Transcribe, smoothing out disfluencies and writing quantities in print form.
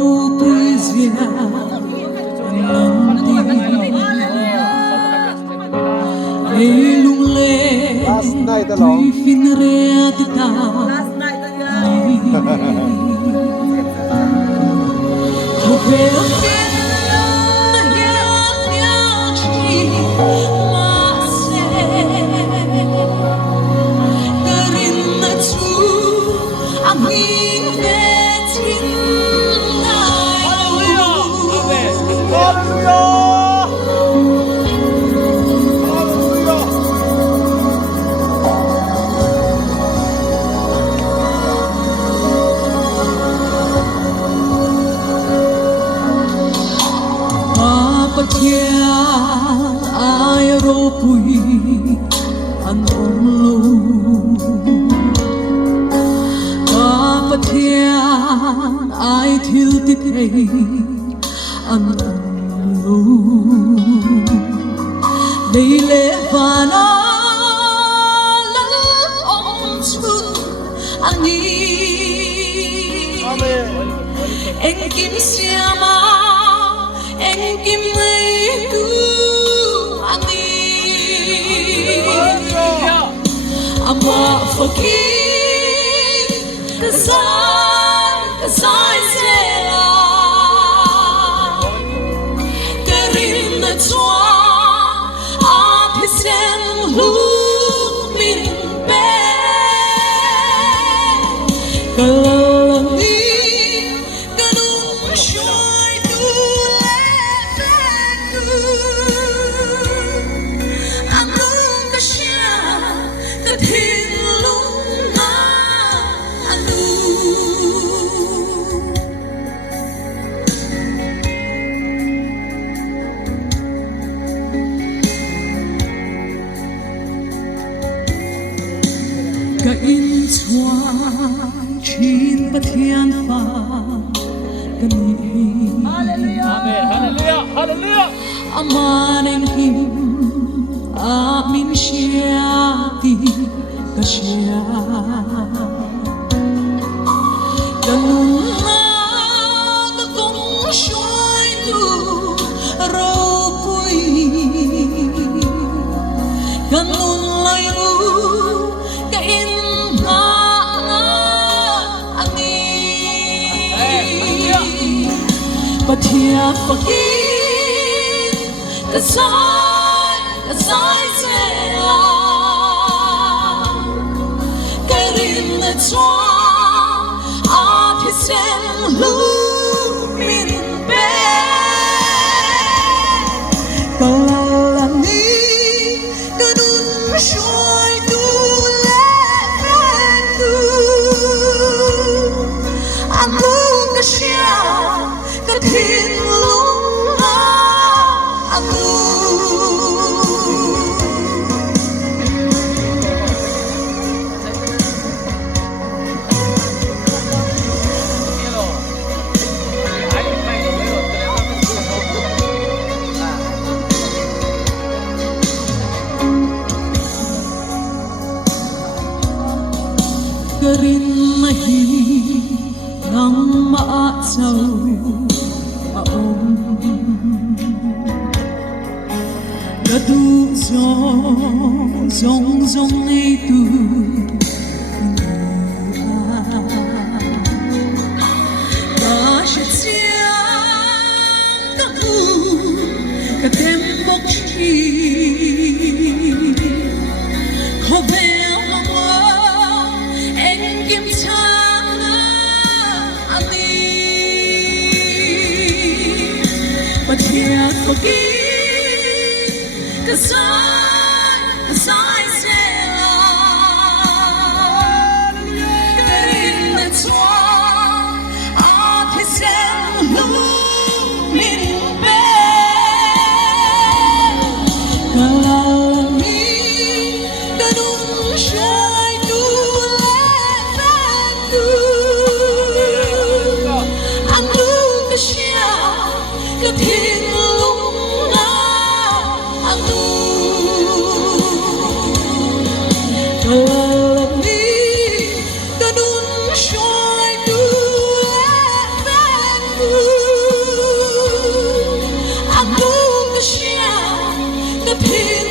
râu tôi dìa lòng tình hey lung le tuy fin re ta ho về ai ro pui an om lo pa pathia ai thil ti thei an om lo dei le vana la om chu ani en kim siama en kim Ama fakin azai zela karin na chua apisen hu min be kalani kanung shoy tu le amung kasya kathin luna anu ka in chua chin pathian fa kani hallelujah amen hallelujah hallelujah amaneng him amin shiati kasya ganun na kung siya'y tu raw pui ganun layo kain na ani pathia fakin azai zela karin na chua apisen hu min be kalani kanun shoy tu le tu amu kasya kathin luna amu karin mahi nang maatsaw aom gadu zong ay tu Kashat siyang kaku katembok chi Kobel mama engim tanga ani Pathia fakin azai zela karin na chua apisen hu min be kalani kanung siya'y tu le tu anu kasya kathin luna anu kalani kanung siya'y tu le tu the pin